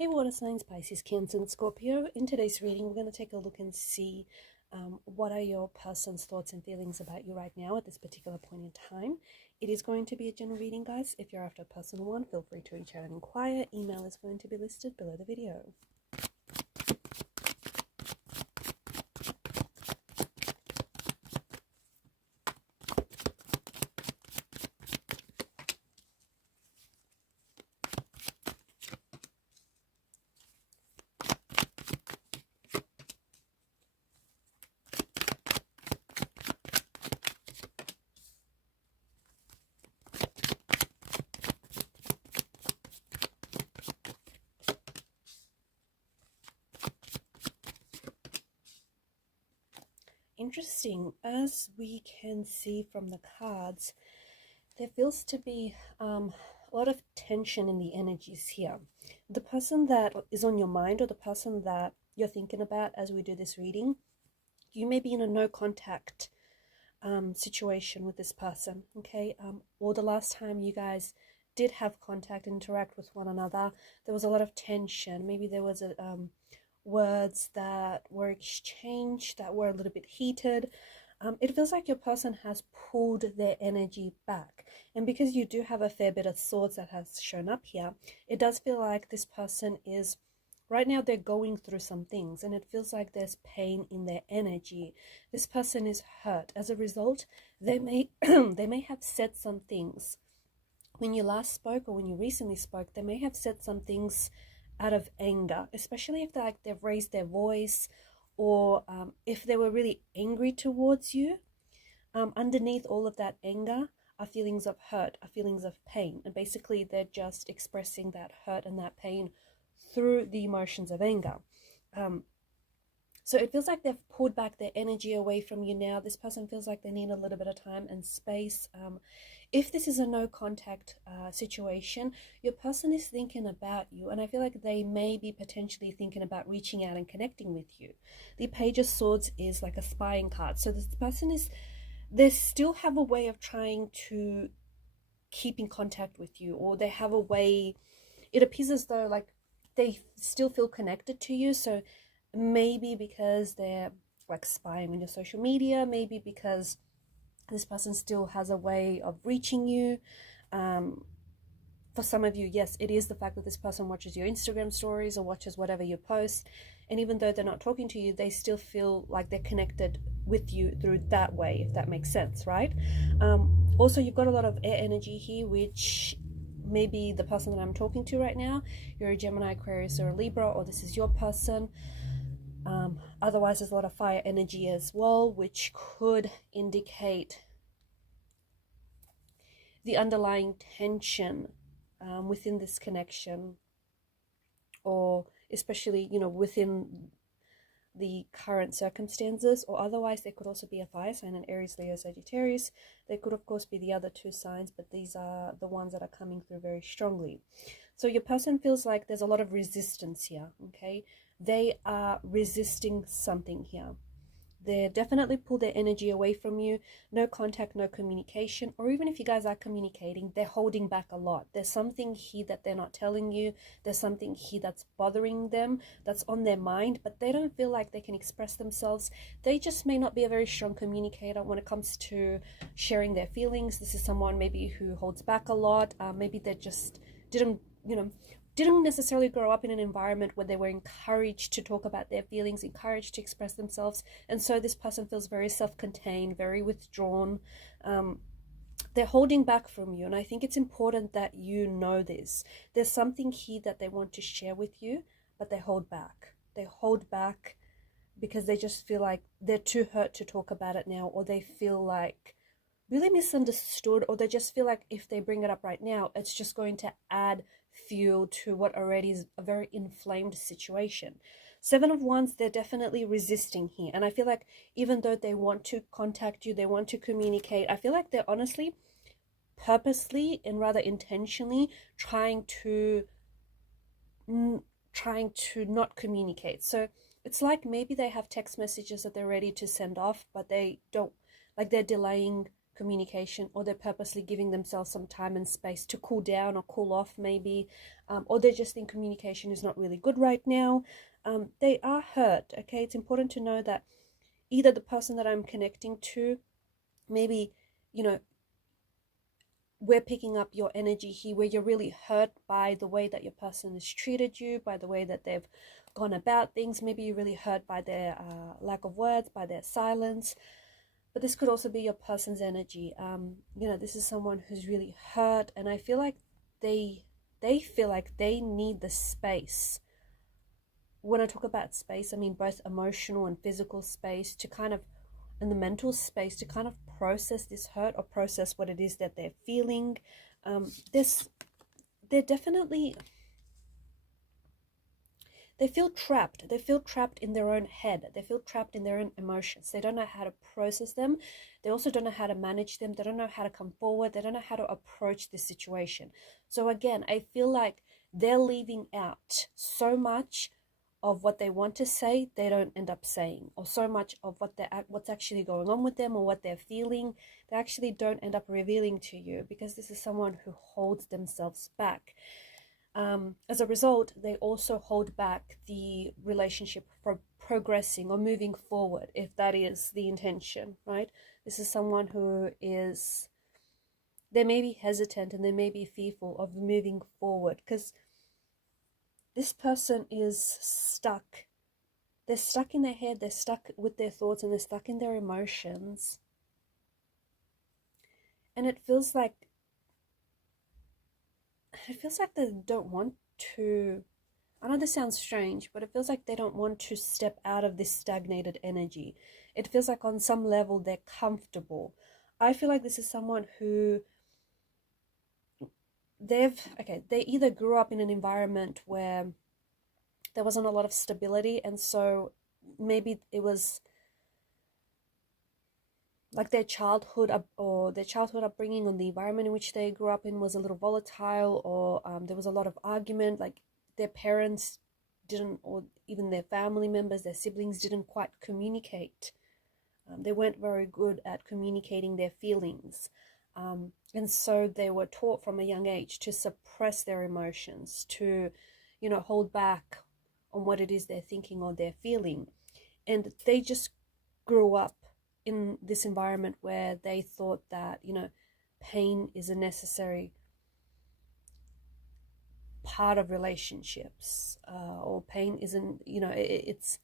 Hey water signs, Pisces, Cancer and Scorpio. In today's reading, we're going to take a look and see what are your person's thoughts and feelings about you right now at this particular point in time. It is going to be a general reading, guys. If you're after a personal one, feel free to reach out and inquire. Email is going to be listed below the video. Interesting. As we can see from the cards, there feels to be a lot of tension in the energies here. The person that is on your mind, or the person that you're thinking about as we do this reading, you may be in a no contact situation with this person, okay? Or the last time you guys did have contact, interact with one another, there was a lot of tension. Maybe there was words that were exchanged that were a little bit heated. It feels like your person has pulled their energy back. And because you do have a fair bit of swords that has shown up here, it does feel like this person is, right now they're going through some things, and it feels like there's pain in their energy. This person is hurt. As a result, they may they may have said some things. When you last spoke or when you recently spoke, they may have said some things out of anger, especially if they've raised their voice, or if they were really angry towards you. Underneath all of that anger are feelings of hurt, are feelings of pain, and basically they're just expressing that hurt and that pain through the emotions of anger. So it feels like they've pulled back their energy away from you now. This person feels like they need a little bit of time and space. If this is a no contact situation, your person is thinking about you, and I feel like they may be potentially thinking about reaching out and connecting with you. The Page of Swords is like a spying card. So this person is, they still have a way of trying to keep in contact with you, or they have a way, it appears as though like they still feel connected to you. So maybe because they're like spying on your social media, maybe because this person still has a way of reaching you. For some of you, yes, it is the fact that this person watches your Instagram stories or watches whatever you post, and even though they're not talking to you, they still feel like they're connected with you through that way, if that makes sense, right? Also, you've got a lot of air energy here, which maybe the person that I'm talking to right now, you're a Gemini, Aquarius, or a Libra, or this is your person. Otherwise, there's a lot of fire energy as well, which could indicate the underlying tension within this connection, or especially, you know, within the current circumstances. Or otherwise, there could also be a fire sign, an Aries, Leo, Sagittarius. There could, of course, be the other two signs, but these are the ones that are coming through very strongly. So your person feels like there's a lot of resistance here, okay? They are resisting something here. They definitely pull their energy away from you. No contact, no communication. Or even if you guys are communicating, they're holding back a lot. There's something here that they're not telling you. There's something here that's bothering them, that's on their mind, but they don't feel like they can express themselves. They just may not be a very strong communicator when it comes to sharing their feelings. This is someone maybe who holds back a lot. Maybe they just didn't necessarily grow up in an environment where they were encouraged to talk about their feelings, encouraged to express themselves. And so this person feels very self-contained, very withdrawn. They're holding back from you. And I think it's important that you know this. There's something here that they want to share with you, but they hold back. They hold back because they just feel like they're too hurt to talk about it now, or they feel like really misunderstood, or they just feel like if they bring it up right now, it's just going to add fuel to what already is a very inflamed situation. Seven of Wands, they're definitely resisting here. And I feel like even though they want to contact you, they want to communicate, I feel like they're honestly, purposely, and rather intentionally trying to not communicate. So it's like maybe they have text messages that they're ready to send off, but they don't, like they're delaying communication, or they're purposely giving themselves some time and space to cool down or cool off maybe, or they just think communication is not really good right now. They are hurt, okay? It's important to know that either the person that I'm connecting to, maybe, you know, we're picking up your energy here where you're really hurt by the way that your person has treated you, by the way that they've gone about things. Maybe you're really hurt by their lack of words, by their silence. But this could also be your person's energy. This is someone who's really hurt, and I feel like they feel like they need the space. When I talk about space, I mean both emotional and physical space to kind of, and the mental space to kind of process this hurt or process what it is that they're feeling. They're definitely, they feel trapped. They feel trapped in their own head. They feel trapped in their own emotions. They don't know how to process them. They also don't know how to manage them. They don't know how to come forward. They don't know how to approach this situation. So again, I feel like they're leaving out so much of what they want to say, they don't end up saying, or so much of what's actually going on with them or what they're feeling, they actually don't end up revealing to you, because this is someone who holds themselves back. As a result, they also hold back the relationship from progressing or moving forward, if that is the intention, right? This is someone who is, they may be hesitant and they may be fearful of moving forward, because this person is stuck. They're stuck in their head, they're stuck with their thoughts, and they're stuck in their emotions. And it feels like they don't want to, I know this sounds strange, but it feels like they don't want to step out of this stagnated energy. It feels like on some level they're comfortable. I feel like this is someone who they either grew up in an environment where there wasn't a lot of stability, and so maybe it was like their childhood upbringing, or the environment in which they grew up in was a little volatile, or there was a lot of argument, like their parents didn't, or even their family members, their siblings didn't quite communicate. They weren't very good at communicating their feelings. And so they were taught from a young age to suppress their emotions, to, hold back on what it is they're thinking or they're feeling. And they just grew up in this environment where they thought that, pain is a necessary part of relationships, or pain isn't, it's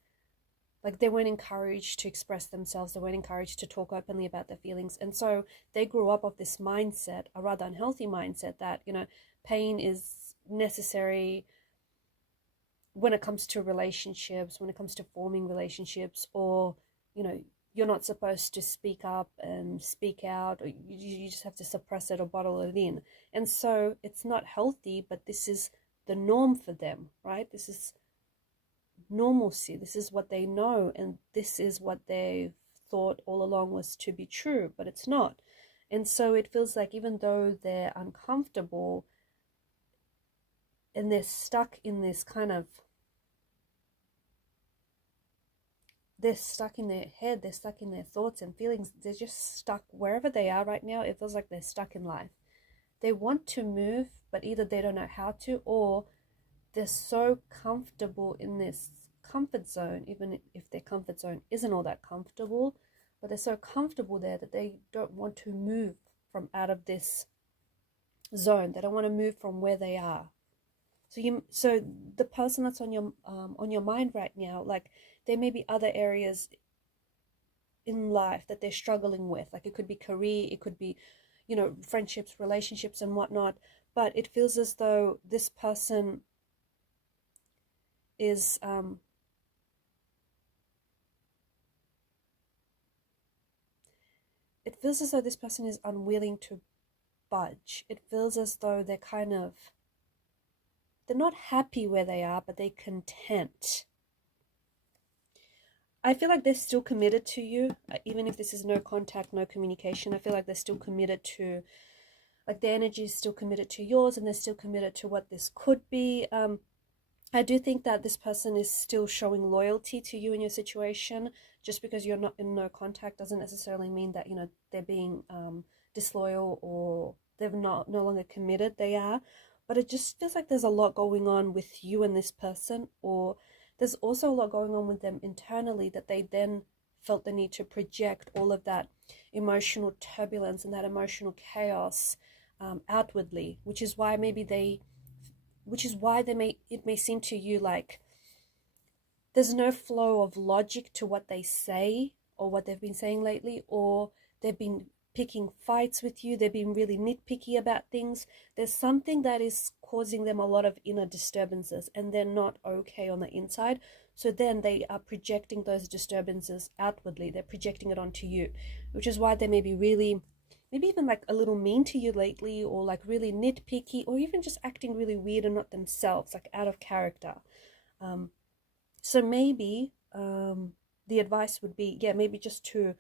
like they weren't encouraged to express themselves. They weren't encouraged to talk openly about their feelings. And so they grew up of this mindset, a rather unhealthy mindset, that, pain is necessary when it comes to relationships, when it comes to forming relationships, or, you're not supposed to speak up and speak out, or you just have to suppress it or bottle it in. And so it's not healthy, but this is the norm for them, right? This is normalcy. This is what they know, and this is what they thought all along was to be true, but it's not. And so it feels like even though they're uncomfortable and they're stuck in this kind of, they're stuck in their head, they're stuck in their thoughts and feelings, they're just stuck wherever they are right now. It feels like they're stuck in life. They want to move, but either they don't know how to, or they're so comfortable in this comfort zone, even if their comfort zone isn't all that comfortable, but they're so comfortable there that they don't want to move from out of this zone. They don't want to move from where they are. So the person that's on your mind right now, like there may be other areas in life that they're struggling with. Like it could be career, it could be, friendships, relationships, and whatnot. But it feels as though this person is it feels as though this person is unwilling to budge. It feels as though they're not happy where they are, but they're content. I feel like they're still committed to you, even if this is no contact, no communication. I feel like they're still committed to, like their energy is still committed to yours, and they're still committed to what this could be. I do think that this person is still showing loyalty to you in your situation, just because you're not in no contact doesn't necessarily mean that, you know, they're being disloyal or they're no longer committed. They are, but it just feels like there's a lot going on with you and this person, or there's also a lot going on with them internally that they then felt the need to project all of that emotional turbulence and that emotional chaos outwardly, which is why it may seem to you like there's no flow of logic to what they say or what they've been saying lately, or they've been picking fights with you, they've been really nitpicky about things. There's something that is causing them a lot of inner disturbances and they're not okay on the inside. So then they are projecting those disturbances outwardly. They're projecting it onto you, which is why they may be really, maybe even like a little mean to you lately, or like really nitpicky, or even just acting really weird and not themselves, like out of character. So maybe the advice would be, yeah, maybe just to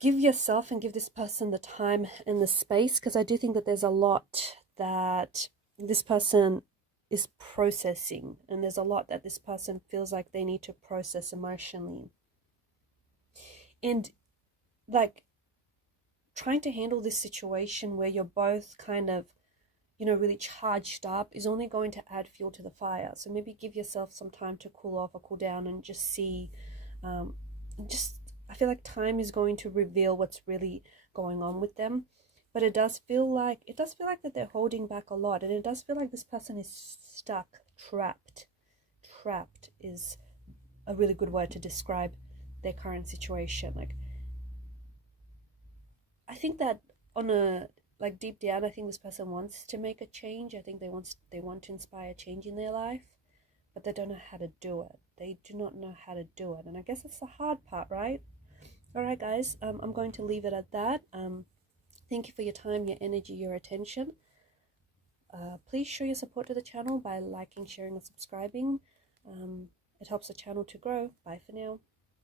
give yourself and give this person the time and the space, because I do think that there's a lot that this person is processing, and there's a lot that this person feels like they need to process emotionally. And like trying to handle this situation where you're both kind of, you know, really charged up is only going to add fuel to the fire. So maybe give yourself some time to cool off or cool down and just see, I feel like time is going to reveal what's really going on with them. But it does feel like that they're holding back a lot, and it does feel like this person is stuck, trapped. Trapped is a really good word to describe their current situation. Like, I think that on a like deep down, I think this person wants to make a change. I think they want to inspire change in their life, but they don't know how to do it. They do not know how to do it, and I guess that's the hard part, right? All right, guys. I'm going to leave it at that. Thank you for your time, your energy, your attention. Please show your support to the channel by liking, sharing, and subscribing. It helps the channel to grow. Bye for now.